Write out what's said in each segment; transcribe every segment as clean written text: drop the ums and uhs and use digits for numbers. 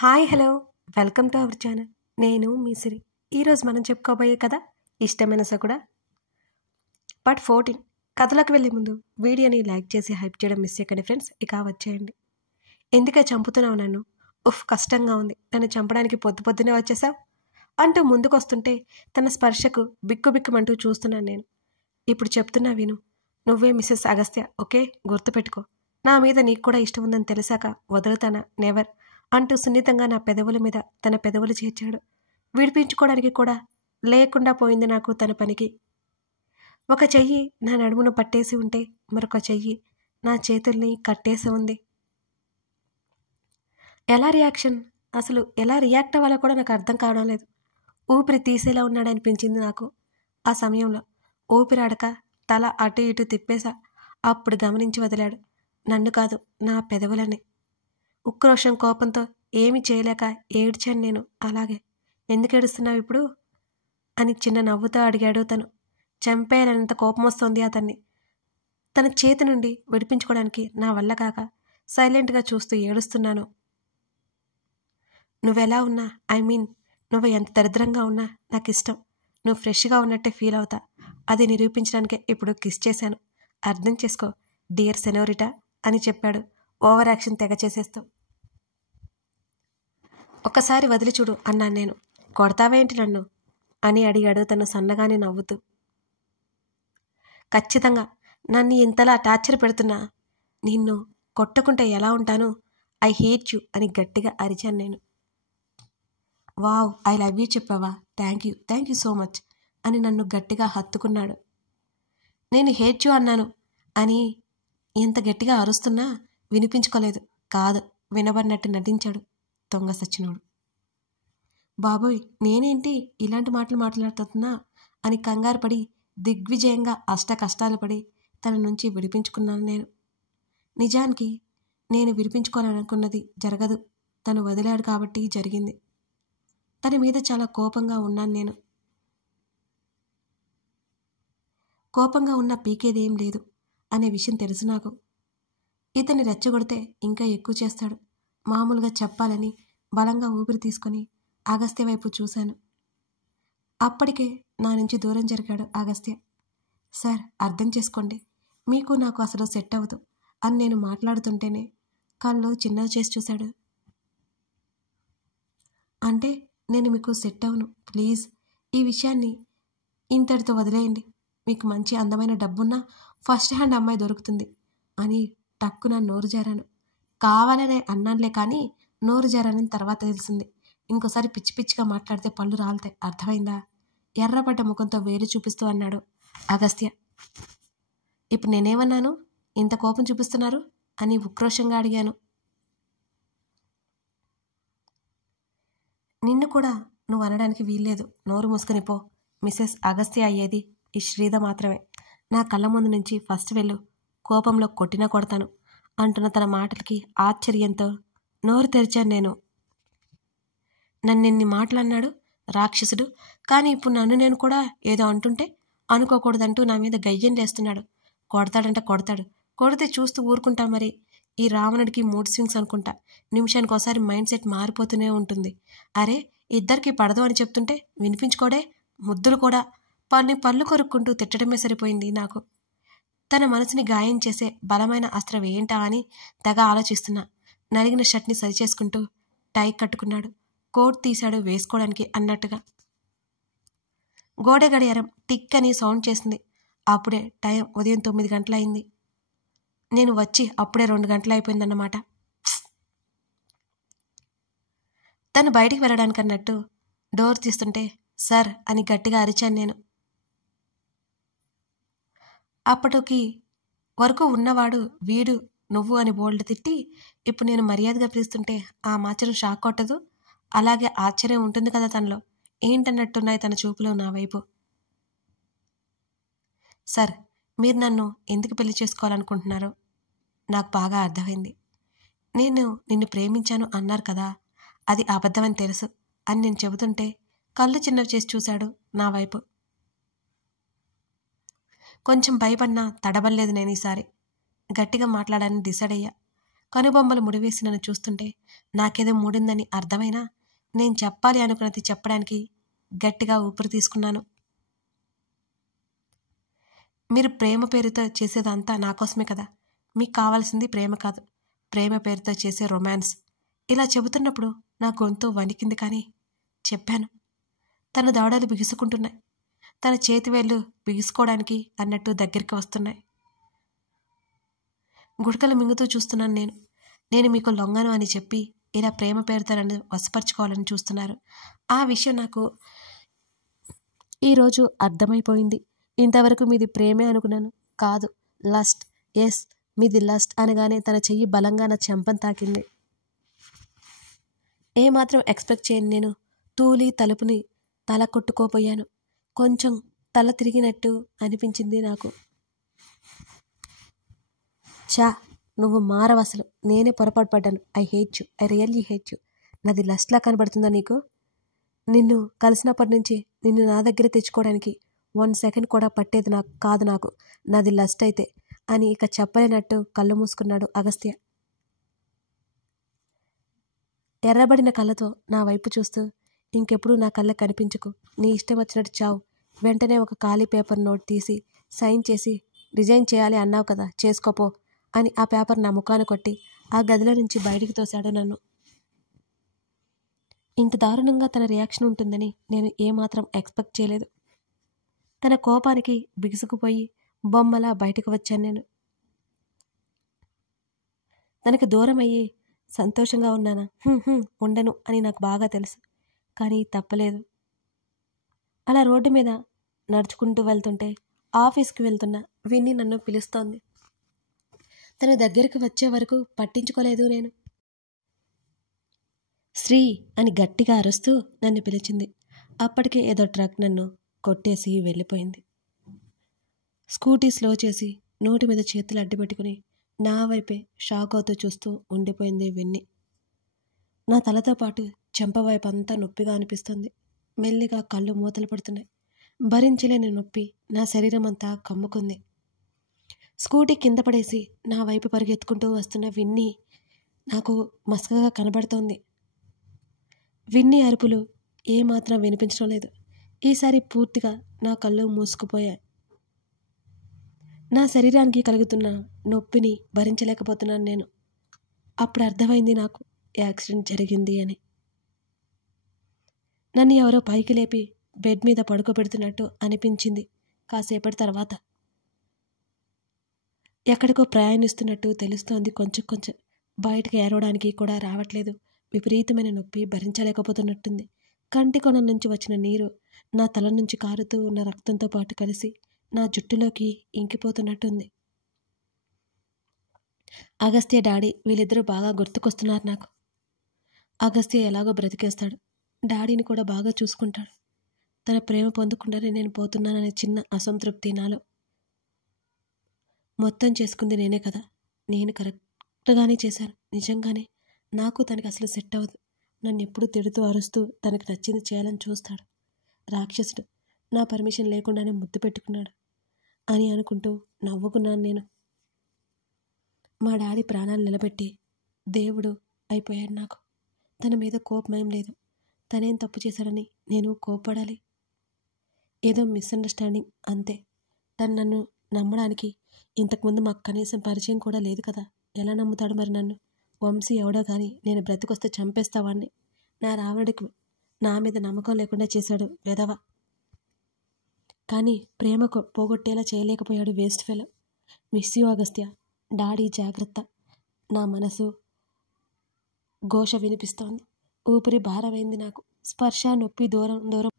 Hi hello welcome to our channel. నేను మీ సిరి. ఈరోజు మనం చెప్పుకోబోయే కథ ఇష్టమైన సకుడ పార్ట్ 14. కథలోకి వెళ్ళే ముందు వీడియోని లైక్ చేసి హైప్ చేయడం మిస్ చేయకండి ఫ్రెండ్స్. ఇక వచ్చేయండి. ఎందుకే చంపుతున్నావు నన్ను? కష్టంగా ఉంది. నన్ను చంపడానికి పొద్దునే వచ్చేసావు అంటూ ముందుకొస్తుంటే తన స్పర్శకు బిక్కుబిక్కుమంటూ చూస్తున్నాను నేను. ఇప్పుడు చెప్తున్నా విను. నువ్వే మిస్సెస్ అగస్త్య, ఓకే? గుర్తుపెట్టుకో. నా మీద నీకు కూడా ఇష్టం ఉందని తెలిసాక వదులుతానా? నెవర్ అంటూ సున్నితంగా నా పెదవుల మీద తన పెదవులు చేర్చాడు. విడిపించుకోవడానికి కూడా లేకుండా పోయింది నాకు తన పనికి. ఒక చెయ్యి నా నడుమును పట్టేసి ఉంటే మరొక చెయ్యి నా చేతుల్ని కట్టేసి ఉంది. అసలు ఎలా రియాక్ట్ అవ్వాలో కూడా నాకు అర్థం కావడం లేదు. ఊపిరి తీసేలా ఉన్నాడనిపించింది నాకు. ఆ సమయంలో ఊపిరాడక తల అటు ఇటు తిప్పేశా. అప్పుడు గమనించి వదిలాడు. నన్ను కాదు, నా పెదవులని. ఉక్రోషం కోపంతో ఏమి చేయలేక ఏడ్చాను నేను. అలాగే. ఎందుకు ఏడుస్తున్నావు ఇప్పుడు అని చిన్న నవ్వుతో అడిగాడు తను. చంపేయాలన్నంత కోపం వస్తోంది అతన్ని. తన చేతి నుండి విడిపించుకోవడానికి నా వల్ల కాక సైలెంట్గా చూస్తూ ఏడుస్తున్నాను. నువ్వెలా ఉన్నా, నువ్వు ఎంత దరిద్రంగా ఉన్నా నాకు ఇష్టం. నువ్వు ఫ్రెష్గా ఉన్నట్టే ఫీల్ అవుతా. అది నిరూపించడానికే ఇప్పుడు కిస్ చేశాను. అర్థం చేసుకో డియర్ సెనోరిటా అని చెప్పాడు ఓవర్ యాక్షన్ తెగ చేసేస్తూ. ఒక్కసారి వదిలి చూడు అన్నాను నేను. కొడతావేంటి నన్ను అని అడిగాడు తను సన్నగానే నవ్వుతూ. ఖచ్చితంగా. నన్ను ఇంతలా టార్చర్ పెడుతున్నా నిన్ను కొట్టుకుంటే ఎలా ఉంటాను? ఐ హేట్ యూ అని గట్టిగా అరిచాను నేను. వావ్, ఐ లవ్ యూ చెప్పావా? థ్యాంక్ యూ సో మచ్ అని నన్ను గట్టిగా హత్తుకున్నాడు. నేను హేట్ యూ అన్నాను అని ఎంత గట్టిగా అరుస్తున్నా వినిపించుకోలేదు. కాదు, వినబడినట్టు నటించాడు దొంగ సచ్చినోడు. బాబోయ్, నేనేంటి ఇలాంటి మాటలు మాట్లాడుతున్నా అని కంగారు పడి దిగ్విజయంగా అష్ట కష్టాలు పడి తన నుంచి విడిపించుకున్నాను నేను. నిజానికి నేను విడిపించుకోవాలనుకున్నది జరగదు. తను వదిలాడు కాబట్టి జరిగింది. తన మీద చాలా కోపంగా ఉన్నాను నేను. కోపంగా ఉన్న పీకేదేం లేదు అనే విషయం తెలుసు నాకు. ఇతన్ని రెచ్చగొడితే ఇంకా ఎక్కువ చేస్తాడు. మామూలుగా చెప్పాలని బలంగా ఊపిరి తీసుకొని అగస్త్య వైపు చూశాను. అప్పటికే నా నుంచి దూరం జరిగాడు అగస్త్య. సార్, అర్థం చేసుకోండి, మీకు నాకు అసలు సెట్ అవ్వదు అని నేను మాట్లాడుతుంటేనే కళ్ళు చిన్నవి చేసి చూశాడు. అంటే నేను మీకు సెట్ అవ్వను, ప్లీజ్ ఈ విషయాన్ని ఇంతటితో వదిలేయండి. మీకు మంచి అందమైన డబ్బున్నా ఫస్ట్ హ్యాండ్ అమ్మాయి దొరుకుతుంది అని టక్కున నోరు జారాను. కావాలనే అన్నానులే కానీ నోరు జారానని తర్వాత తెలిసింది. ఇంకోసారి పిచ్చి పిచ్చిగా మాట్లాడితే పళ్ళు రాలుతాయి, అర్థమైందా? ఎర్రపడ్డ ముఖంతో వేలు చూపిస్తూ అన్నాడు అగస్త్య. ఇప్పుడు నేనేమన్నాను? ఇంత కోపం చూపిస్తున్నారు అని ఉక్రోషంగా అడిగాను. నిన్ను కూడా నువ్వు అనడానికి వీల్లేదు. నోరు మూసుకుని పో. మిస్సెస్ అగస్త్య అయ్యేది ఈ శ్రీధ మాత్రమే. నా కళ్ళ ముందు నుంచి ఫస్ట్ వెళ్ళు, కోపంలో కొట్టినా కొడతాను అంటున్న తన మాటలకి ఆశ్చర్యంతో నోరు తెరిచాను నేను. నన్నెన్ని మాటలన్నాడు రాక్షసుడు. కానీ ఇప్పుడు నన్ను నేను కూడా ఏదో అంటుంటే అనుకోకూడదంటూ నా మీద గయ్యం లేస్తున్నాడు. కొడతాడంటే కొడతాడు. కొడితే చూస్తూ ఊరుకుంటా మరి. ఈ రావణుడికి మూడ్ స్వింగ్స్ అనుకుంటా. నిమిషానికి ఒకసారి మైండ్ సెట్ మారిపోతూనే ఉంటుంది. అరే, ఇద్దరికి పడదు అని చెప్తుంటే వినిపించుకోడే. ముద్దులు కూడా పళ్ళు కొరుక్కుంటూ తిట్టడమే సరిపోయింది నాకు. తన మనసుని గాయం చేసే బలమైన అస్త్రం ఏంటా అని తెగ ఆలోచిస్తున్నా. నలిగిన షర్ట్ని సరిచేసుకుంటూ టై కట్టుకున్నాడు. కోట్ తీశాడు వేసుకోవడానికి అన్నట్టుగా. గోడ గడియారం టిక్ అని సౌండ్ చేసింది. అప్పుడే టైం ఉదయం 9 గంటలయింది. నేను వచ్చి అప్పుడే 2 గంటలు అయిపోయిందన్నమాట. తను బయటికి వెళ్ళడానికి అన్నట్టు డోర్ తీస్తుంటే సార్ అని గట్టిగా అరిచాను నేను. అప్పటికి వరకు ఉన్నవాడు వీడు నువ్వు అని బోల్డ్ తిట్టి ఇప్పుడు నేను మర్యాదగా పిలుస్తుంటే ఆ మాత్రం షాక్ కొట్టదు? అలాగే ఆశ్చర్యం ఉంటుంది కదా తనలో. ఏంటన్నట్టున్నాయి తన చూపులు నా వైపు. సార్, మీరు నన్ను ఎందుకు పెళ్లి చేసుకోవాలనుకుంటున్నారో నాకు బాగా అర్థమైంది. నేను నిన్ను ప్రేమించాను అన్నారు కదా, అది అబద్ధమని తెలుసు అని నేను చెబుతుంటే కళ్ళు చిన్నవి చేసి చూశాడు నా వైపు. కొంచెం భయపడినా తడబడలేదు నేను ఈసారి. గట్టిగా మాట్లాడాలని డిసైడ్ అయ్యా. కనుబొమ్మలు ముడివేసి నన్ను చూస్తుంటే నాకేదో మూడిందని అర్థమైనా నేను చెప్పాలి అనుకున్నది చెప్పడానికి గట్టిగా ఊపిరి తీసుకున్నాను. మీరు ప్రేమ పేరుతో చేసేదంతా నా కోసమే కదా. మీకు కావాల్సింది ప్రేమ కాదు, ప్రేమ పేరుతో చేసే రొమాన్స్. ఇలా చెబుతున్నప్పుడు నా గొంతు వణికింది, కానీ చెప్పాను. తన దవడలు బిగుసుకుంటున్నాయి. తన చేతివేళ్ళు బిగుసుకోవడానికి అన్నట్టు దగ్గరికి వస్తున్నాయి. గుడకలు మింగుతూ చూస్తున్నాను. నేను మీకు లొంగను అని చెప్పి ఇలా ప్రేమ పేరుతో నన్ను వశపరుచుకోవాలని చూస్తున్నారు. ఆ విషయం నాకు ఈరోజు అర్థమైపోయింది. ఇంతవరకు మీది ప్రేమే అనుకున్నాను. కాదు, లస్ట్. ఎస్, మీది లస్ట్ అనగానే తన చెయ్యి బలంగా నా చెంపను తాకింది. ఏమాత్రం ఎక్స్పెక్ట్ చేయను నేను తూలి తలుపుని తల కొట్టుకోపోయాను. కొంచెం తల తిరిగినట్టు అనిపించింది నాకు. చా, నువ్వు మారవసలు. నేనే పొరపాటు పడ్డాను. I hate you, I really hate you. నాది లస్ట్లా కనబడుతుందా నీకు? నిన్ను కలిసినప్పటి నుంచి నిన్ను నా దగ్గర తెచ్చుకోవడానికి 1 సెకండ్ కూడా పట్టేది నాకు. నాది లస్ట్ అయితే అని ఇక చెప్పలేనట్టు కళ్ళు మూసుకున్నాడు అగస్త్య. ఎర్రబడిన కళ్ళతో నా వైపు చూస్తూ, ఇంకెప్పుడు నా కళ్ళకు కనిపించకు. నీ ఇష్టం వచ్చినట్టు చావు. వెంటనే ఒక ఖాళీ పేపర్ నోట్ తీసి సైన్ చేసి రిజైన్ చేయాలి అన్నావు కదా, చేసుకోపో అని ఆ పేపర్ నా ముఖాన కొట్టి ఆ గదిలో నుంచి బయటికి తోశాడు నన్ను. ఇంత దారుణంగా తన రియాక్షన్ ఉంటుందని నేను ఏమాత్రం ఎక్స్పెక్ట్ చేయలేదు. తన కోపానికి బిగుసుకుపోయి బొమ్మలా బయటకు వచ్చాను నేను. తనకి దూరం అయ్యి సంతోషంగా ఉన్నానా? ఉండను అని నాకు బాగా తెలుసు, కానీ తప్పలేదు. అలా రోడ్డు మీద నడుచుకుంటూ వెళ్తుంటే ఆఫీస్కి వెళ్తున్న విన్ని నన్ను పిలుస్తోంది. తన దగ్గరికి వచ్చే వరకు పట్టించుకోలేదు నేను. శ్రీ అని గట్టిగా అరుస్తూ నన్ను పిలిచింది. అప్పటికే ఏదో ట్రక్ నన్ను కొట్టేసి వెళ్ళిపోయింది. స్కూటీ స్లో చేసి నోటి మీద చేతులు అడ్డుపెట్టుకుని నా వైపే షాక్ అవుతూ చూస్తూ ఉండిపోయింది విన్ని. నా తలతో పాటు చెంప వైపు అంతా నొప్పిగా అనిపిస్తుంది. మెల్లిగా కళ్ళు మూతలు పడుతున్నాయి. భరించలేని నొప్పి నా శరీరం అంతా కమ్ముకుంది. స్కూటీ కింద పడేసి నా వైపు పరిగెత్తుకుంటూ వస్తున్న విన్ని నాకు మసకగా కనబడుతోంది. విన్ని అరుపులు ఏమాత్రం వినిపించడం లేదు. ఈసారి పూర్తిగా నా కళ్ళు మూసుకుపోయాయి. నా శరీరానికి కలుగుతున్న నొప్పిని భరించలేకపోతున్నాను నేను. అప్పుడు అర్థమైంది నాకు యాక్సిడెంట్ జరిగింది అని. నన్ను ఎవరో పైకి లేపి బెడ్ మీద పడుకోబెడుతున్నట్టు అనిపించింది. కాసేపటి తర్వాత ఎక్కడికో ప్రయాణిస్తున్నట్టు తెలుస్తోంది. కొంచెం బయటకు ఏరవడానికి కూడా రావట్లేదు. విపరీతమైన నొప్పి భరించలేకపోతున్నట్టుంది. కంటి కొన నుంచి వచ్చిన నీరు నా తల నుంచి కారుతూ ఉన్న రక్తంతో పాటు కలిసి నా జుట్టులోకి ఇంకిపోతున్నట్టుంది. అగస్త్య డాడీ వీళ్ళిద్దరూ బాగా గుర్తుకొస్తున్నారు నాకు. అగస్త్య ఎలాగో బ్రతికేస్తాడు, డాడీని కూడా బాగా చూసుకుంటాడు. తన ప్రేమ పొందకుండానే నేను పోతున్నాననే చిన్న అసంతృప్తి నాలో. మొత్తం చేసుకుంది నేనే కదా, నేను కరెక్ట్గానే చేశాను. నిజంగానే నాకు తనకి అసలు సెట్ అవ్వదు. నన్ను ఎప్పుడూ తిడుతూ అరుస్తూ తనకు నచ్చింది చేయాలని చూస్తాడు. రాక్షసుడు. నా పర్మిషన్ లేకుండానే ముద్దు పెట్టుకున్నాడు అని అనుకుంటూ నవ్వుకున్నాను నేను. మా డాడీ ప్రాణాలు నిలబెట్టి దేవుడు అయిపోయాడు నాకు. తన మీద కోపమేం లేదు. తనేం తప్పు చేశాడని నేను కోప్పడాలి? ఏదో మిస్అండర్స్టాండింగ్ అంతే. తను నన్ను నమ్మడానికి ఇంతకుముందు మాకు కనీసం పరిచయం కూడా లేదు కదా. ఎలా నమ్ముతాడు మరి నన్ను? వంశీ ఎవడో కానీ నేను బ్రతికొస్తే చంపేస్తావాడిని. నా రావణుడికి నా మీద నమ్మకం లేకుండా చేశాడు వెధవ. కానీ ప్రేమ పోగొట్టేలా చేయలేకపోయాడు waste fellow. Miss you Agastya. Daddy జాగ్రత్త. నా మనసు ఘోష వినిపిస్తోంది. ఊపిరి భారమైంది నాకు. స్పర్శ నొప్పి దూరం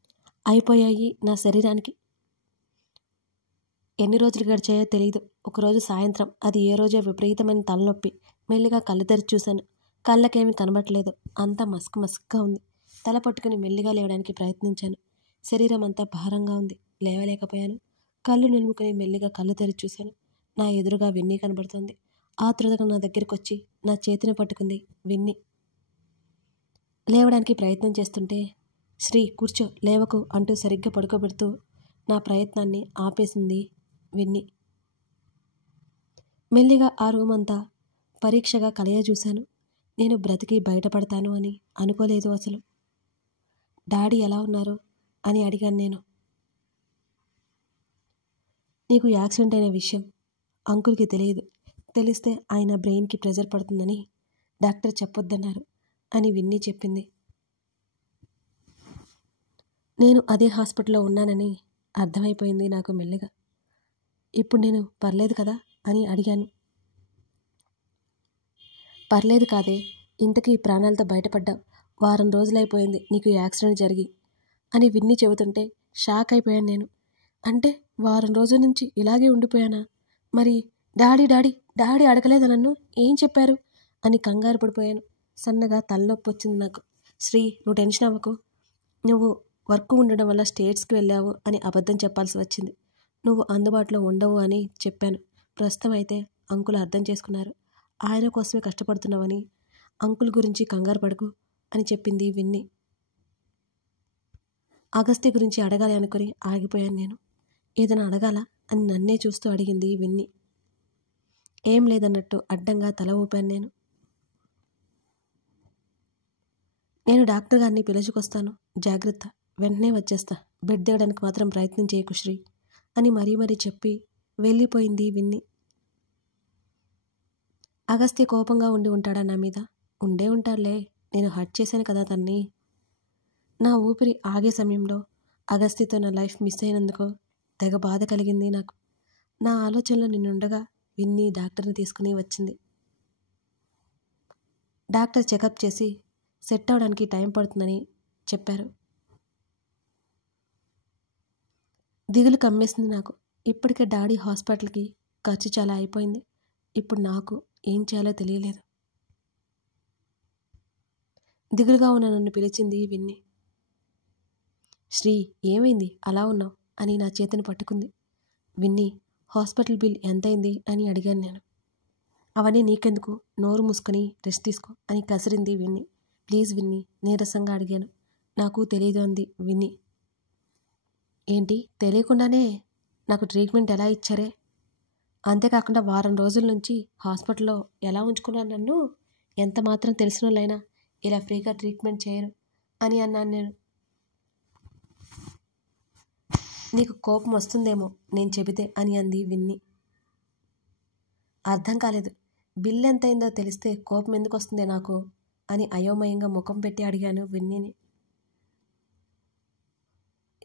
అయిపోయాయి నా శరీరానికి. ఎన్ని రోజులు గడిచాయో తెలియదు. ఒకరోజు సాయంత్రం, అది ఏ రోజో విపరీతమైన తలనొప్పి. మెల్లిగా కళ్ళు తెరిచి చూశాను. కళ్ళకేమీ కనబడలేదు. అంతా మస్క్గా ఉంది. తల పట్టుకుని మెల్లిగా లేవడానికి ప్రయత్నించాను. శరీరం అంతా భారంగా ఉంది. లేవలేకపోయాను. కళ్ళు నిలుముకుని మెల్లిగా కళ్ళు తెరిచి చూశాను. నా ఎదురుగా విన్నీ కనబడుతోంది. ఆతృతగా నా దగ్గరికి వచ్చి నా చేతిని పట్టుకుంది విన్నీ. లేవడానికి ప్రయత్నం చేస్తుంటే, శ్రీ కూర్చో, లేవకు అంటూ సరిగ్గా పడుకోబెడుతూ నా ప్రయత్నాన్ని ఆపేసింది విన్నీ. మెల్లిగా ఆ రూమ్ అంతా పరీక్షగా కలయజూశాను. నేను బ్రతికి బయటపడతాను అని అనుకోలేదు అసలు. డాడీ ఎలా ఉన్నారు అని అడిగాను నేను. నీకు యాక్సిడెంట్ అయిన విషయం అంకుల్కి తెలియదు. తెలిస్తే ఆయన బ్రెయిన్కి ప్రెజర్ పడుతుందని డాక్టర్ చెప్పొద్దన్నారు అని విన్నీ చెప్పింది. నేను అదే హాస్పిటల్లో ఉన్నానని అర్థమైపోయింది నాకు మెల్లగా. ఇప్పుడు నేను పర్లేదు కదా అని అడిగాను. పర్లేదు కాదే, ఇంతకీ ప్రాణాలతో బయటపడ్డావు. వారం రోజులైపోయింది నీకు యాక్సిడెంట్ జరిగి అని విన్నీ చెబుతుంటే షాక్ అయిపోయాను నేను. అంటే వారం రోజుల నుంచి ఇలాగే ఉండిపోయానా? మరి డాడీ డాడీ డాడీ అడగలేదా నన్ను? ఏం చెప్పారు అని కంగారు పడిపోయాను. సన్నగా తలనొప్పి వచ్చింది నాకు. శ్రీ, నువ్వు టెన్షన్ అవ్వకు. నువ్వు వర్క్ ఉండడం వల్ల స్టేట్స్కి వెళ్ళావు అని అబద్ధం చెప్పాల్సి వచ్చింది. నువ్వు అందుబాటులో ఉండవు అని చెప్పాను. ప్రస్తుతం అయితే అంకుల్ అర్థం చేసుకున్నారు. ఆయన కోసమే కష్టపడుతున్నావని, అంకుల్ గురించి కంగారు పడకు అని చెప్పింది విన్నీ. అగస్త్య గురించి అడగాలి అనుకుని ఆగిపోయాను నేను. ఏదైనా అడగాలా అని నన్నే చూస్తూ అడిగింది విన్నీ. ఏం లేదన్నట్టు అడ్డంగా తల ఊపాను నేను. నేను డాక్టర్ గారిని పిలుచుకొస్తాను, జాగ్రత్త, వెంటనే వచ్చేస్తా, బెడ్ దిగడానికి మాత్రం ప్రయత్నం చేయకు శ్రీ అని మరీ చెప్పి వెళ్ళిపోయింది విన్నీ. అగస్త్య కోపంగా ఉండి ఉంటాడా నా మీద? ఉండే ఉంటాడులే, నేను హర్ట్ చేశాను కదా తన్ని. నా ఊపిరి ఆగే సమయంలో అగస్త్యతో నా లైఫ్ మిస్ అయినందుకు తెగ బాధ కలిగింది నాకు. నా ఆలోచనలో నిన్నుండగా విన్నీ డాక్టర్ని తీసుకుని వచ్చింది. డాక్టర్ చెకప్ చేసి సెట్ అవడానికి టైం పడుతుందని చెప్పారు. దిగులు కమ్మేసింది నాకు. ఇప్పటికే డాడీ హాస్పిటల్కి ఖర్చు చాలా అయిపోయింది. ఇప్పుడు నాకు ఏం చేయాలో తెలియలేదు. దిగులుగా ఉన్న నన్ను పిలిచింది విన్నీ. శ్రీ, ఏమైంది అలా ఉన్నావు అని నా చేతిని పట్టుకుంది. విన్నీ, హాస్పిటల్ బిల్ ఎంతైంది అని అడిగాను నేను. అవన్నీ నీకెందుకు, నోరు మూసుకొని రెస్ట్ తీసుకో అని కసిరింది విన్నీ. ప్లీజ్ విన్నీ, నీరసంగా అడిగాను. నాకు తెలియదు అంది విన్నీ. ఏంటి తెలియకుండానే నాకు ట్రీట్మెంట్ ఎలా ఇచ్చారే? అంతేకాకుండా వారం రోజుల నుంచి హాస్పిటల్లో ఎలా ఉంచుకున్నారు నన్ను? ఎంత మాత్రం తెలిసిన వాళ్ళైనా ఇలా ఫ్రీగా ట్రీట్మెంట్ చేయరు అని అన్నాను నేను. నీకు కోపం వస్తుందేమో నేను చెబితే అని అంది విన్నీ. అర్థం కాలేదు. బిల్ ఎంతైందో తెలిస్తే కోపం ఎందుకు వస్తుందే నాకు అని అయోమయంగా ముఖం పెట్టి అడిగాను విన్నీని.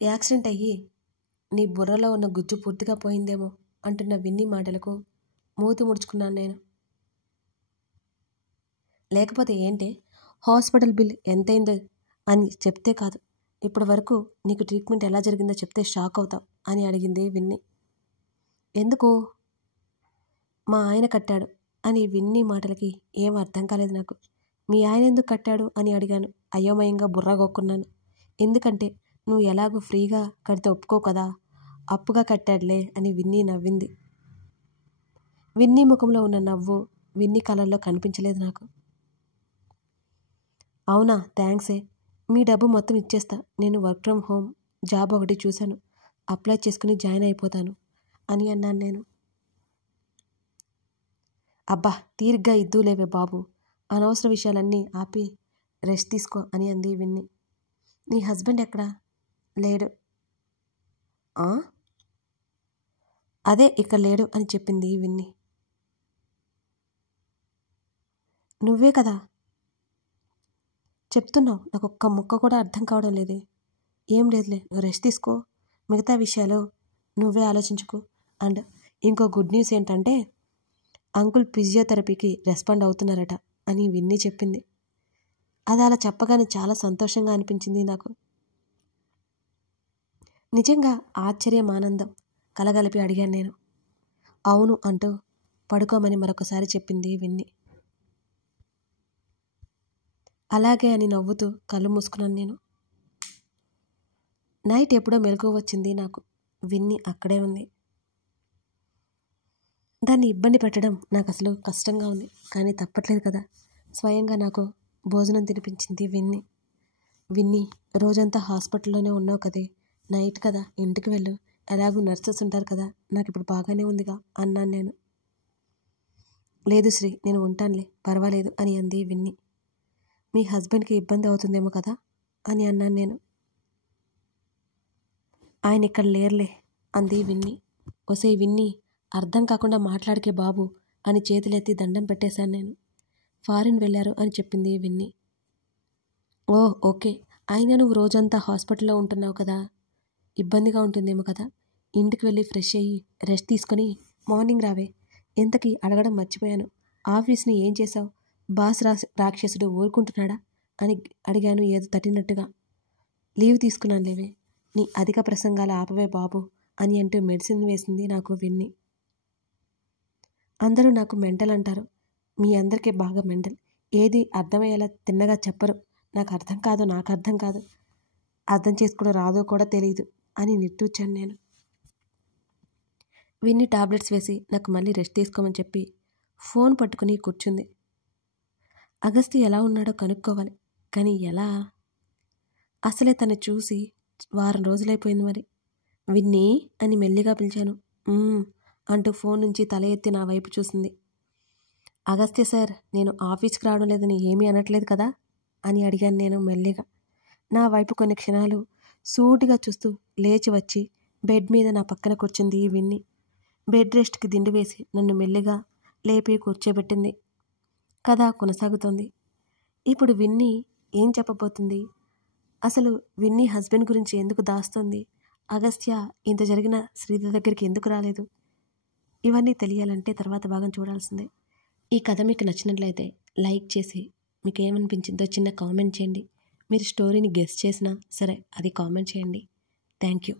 యాక్సిడెంట్ అయ్యి నీ బుర్రలో ఉన్న గుజ్జు పూర్తిగా పోయిందేమో అంటున్న విన్నీ మాటలకు మూతి ముడుచుకున్నాను నేను. లేకపోతే ఏంటే, హాస్పిటల్ బిల్ ఎంతైందో అని చెప్తే కాదు, ఇప్పటి వరకు నీకు ట్రీట్మెంట్ ఎలా జరిగిందో చెప్తే షాక్ అవుతావు అని అడిగింది విన్నీ. ఎందుకు? మా ఆయన కట్టాడు అని విన్నీ మాటలకి ఏం అర్థం కాలేదు నాకు. మీ ఆయన ఎందుకు కట్టాడు అని అడిగాను. అయోమయంగా బుర్రగొక్కున్నాను. ఎందుకంటే నువ్వు ఎలాగో ఫ్రీగా కడితే ఒప్పుకో కదా, అప్పుగా కట్టాడులే అని విన్నీ నవ్వింది. విన్నీ ముఖంలో ఉన్న నవ్వు విన్నీ కళ్ళల్లో కనిపించలేదు నాకు. అవునా, థ్యాంక్సే, మీ డబ్బు మొత్తం ఇచ్చేస్తా. నేను వర్క్ ఫ్రమ్ హోమ్ జాబ్ ఒకటి చూశాను, అప్లై చేసుకుని జాయిన్ అయిపోతాను అని అన్నాను నేను. అబ్బా, తీరిగ్గా ఇద్దులేవే బాబు, అనవసర విషయాలన్నీ ఆపి రెస్ట్ తీసుకో అని అంది విన్నీ. నీ హస్బెండ్ ఎక్కడా? లేడు. అదే ఇక్కడ లేడు అని చెప్పింది విన్నీ. నువ్వే కదా చెప్తున్నావు, నాకు ఒక్క ముక్క కూడా అర్థం కావడం లేదే. ఏం లేదులే, నువ్వు రెస్ట్ తీసుకో, మిగతా విషయాలు నువ్వే ఆలోచించుకో. అండ్ ఇంకో గుడ్ న్యూస్ ఏంటంటే అంకుల్ ఫిజియోథెరపీకి రెస్పాండ్ అవుతున్నారట అని విన్నీ చెప్పింది. అది అలా చెప్పగానే చాలా సంతోషంగా అనిపించింది నాకు. నిజంగా ఆశ్చర్యం, ఆనందం కలగలిపి అడిగాను నేను. అవును అంటూ పడుకోమని మరొకసారి చెప్పింది విన్నీ. అలాగే అని నవ్వుతూ కళ్ళు మూసుకున్నాను నేను. నైట్ ఎప్పుడో మెలకువ వచ్చింది నాకు. విన్నీ అక్కడే ఉంది. దాన్ని ఇబ్బంది పెట్టడం నాకు అసలు కష్టంగా ఉంది, కానీ తప్పట్లేదు కదా. స్వయంగా నాకు భోజనం తినిపించింది విన్నీ. విన్నీ, రోజంతా హాస్పిటల్లోనే ఉన్నావు కదే, నైట్ కదా, ఇంటికి వెళ్ళు, ఎలాగూ నర్సెస్ ఉంటారు కదా, నాకు ఇప్పుడు బాగానే ఉందిగా అన్నాను నేను. లేదు శ్రీ, నేను ఉంటానులే, పర్వాలేదు అని అంది విన్ని. మీ హస్బెండ్కి ఇబ్బంది అవుతుందేమో కదా అని అన్నాను నేను. ఆయన ఇక్కడ లేరులే అంది విన్ని. ఒసే విన్ని, అర్థం కాకుండా మాట్లాడికే బాబు అని చేతులెత్తి దండం పెట్టేశాను నేను. ఫారిన్ వెళ్ళారు అని చెప్పింది విన్ని. ఓ ఓకే, అయినా నువ్వు రోజంతా హాస్పిటల్లో ఉంటున్నావు కదా, ఇబ్బందిగా ఉంటుందేమో కదా, ఇంటికి వెళ్ళి ఫ్రెష్ అయ్యి రెస్ట్ తీసుకొని మార్నింగ్ రావే. ఎంతకీ అడగడం మర్చిపోయాను, ఆఫీస్ని ఏం చేశావు, బాస్ రాక్షసుడు ఊరుకుంటున్నాడా అని అడిగాను ఏదో తట్టినట్టుగా. లీవ్ తీసుకున్నాను లేవే, నీ అధిక ప్రసంగాలు ఆపవే బాబు అని అంటూ మెడిసిన్ వేసింది నాకు విన్ని. అందరూ నాకు మెంటల్ అంటారు, మీ అందరికీ బాగా మెంటల్, ఏది అర్థమయ్యేలా తిన్నగా చెప్పరు, నాకు అర్థం కాదు, అర్థం చేసుకోవడం రాదో కూడా తెలియదు అని నిట్టూర్చాను నేను. విన్ని టాబ్లెట్స్ వేసి నాకు మళ్ళీ రెస్ట్ తీసుకోమని చెప్పి ఫోన్ పట్టుకుని కూర్చుంది. అగస్త్య ఎలా ఉన్నాడో కనుక్కోవాలి, కానీ ఎలా? అసలే తను చూసి వారం రోజులైపోయింది మరి. విన్నీ అని మెల్లిగా పిలిచాను. అంటూ ఫోన్ నుంచి తల ఎత్తి నా వైపు చూసింది. అగస్త్య సార్, నేను ఆఫీస్కి రావడం లేదని ఏమీ అనట్లేదు కదా అని అడిగాను నేను మెల్లిగా. నా వైపు కొన్ని క్షణాలు సూటిగా చూస్తూ లేచి వచ్చి బెడ్ మీద నా పక్కన కూర్చుంది విన్ని. బెడ్ రెస్ట్కి దిండు వేసి నన్ను మెల్లిగా లేపి కూర్చోబెట్టింది. కథ కొనసాగుతోంది. ఇప్పుడు విన్ని ఏం చెప్పబోతుంది, అసలు విన్నీ హస్బెండ్ గురించి ఎందుకు దాస్తోంది, అగస్త్య ఇంత జరిగిన శ్రీధర్ దగ్గరికి ఎందుకు రాలేదు, ఇవన్నీ తెలియాలంటే తర్వాత భాగం చూడాల్సిందే. ఈ కథ మీకు నచ్చినట్లయితే లైక్ చేసి మీకు ఏమనిపించిందో చిన్న కామెంట్ చేయండి. మీరు స్టోరీని గెస్ చేసినా సరే అది కామెంట్ చేయండి. Thank you.